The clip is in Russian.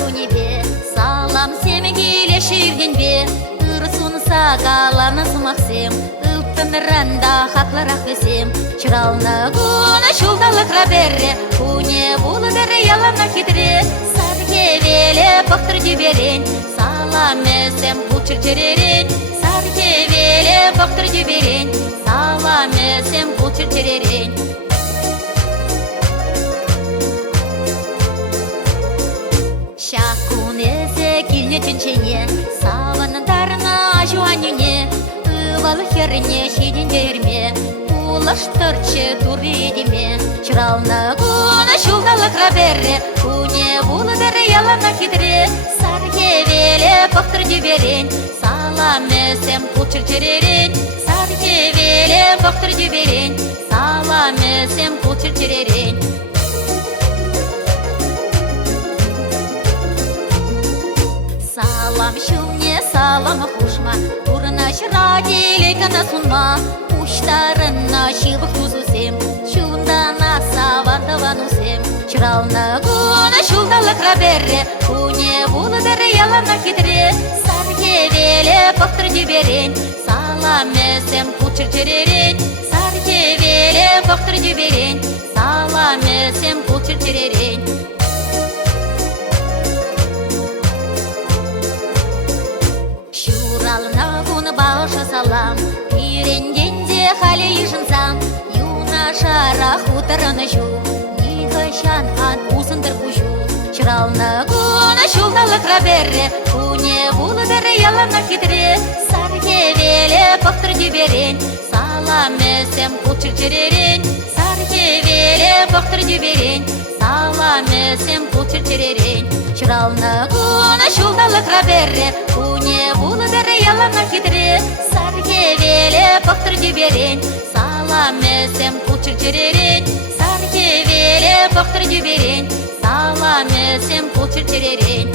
небе, салам семи келеширген бе, ырсын сагаланы сумақсем, ыптыныранда хакларақ бесем, чыралны гуна шулдалықра берре, куне булы дәрі ялана хитре, сарке веле бақтыр деберен, салам эсем кучыр теререн, сарке веле бақтыр деберен, салам эсем кучыр теререн. Шакун эсе килне түнчене, савандарына жуанюне, ывалы херне шеден жерме, улаштырчы туридиме, чыралны гуна шулдалықра берре, куне булы дәрі ялана хитре, сарке веле бақтыр деберен, салам эсем кучыр теререн, сарке веле бақтыр деберен, салам эсем кучыр теререн. Салам шумне, салам хушма, турна шради лекана сунма, уштарына шивых тузусем, шундана савандаванусем, чыралны гуна шулдалықра берре, куне булы дәрі ялана хитре, сарке веле бақтыр деберен, салам эсем кучыр теререн, сарке веле бақтыр деберен, салам эсем кучыр теререн. Шуралына гуна баша салам, пиренденде хали ишынсам, юна шара хутараны шу, нихашан ан усындыр пушу, чыралны гуна шулдалықра берре, куне булы дәрі ялана хитре, сарке веле бақтыр деберен, салам эсем кучыр теререн, сарке веле бақтыр деберен, салам эсем кучыр теререн, чыралны гуна шулдалықра берре, куне булы дәрі ялана хитре, сарке веле бақтыр деберен, салам эсем кучыр теререн, сарке веле бақтыр деберен, салам эсем кучыр теререн.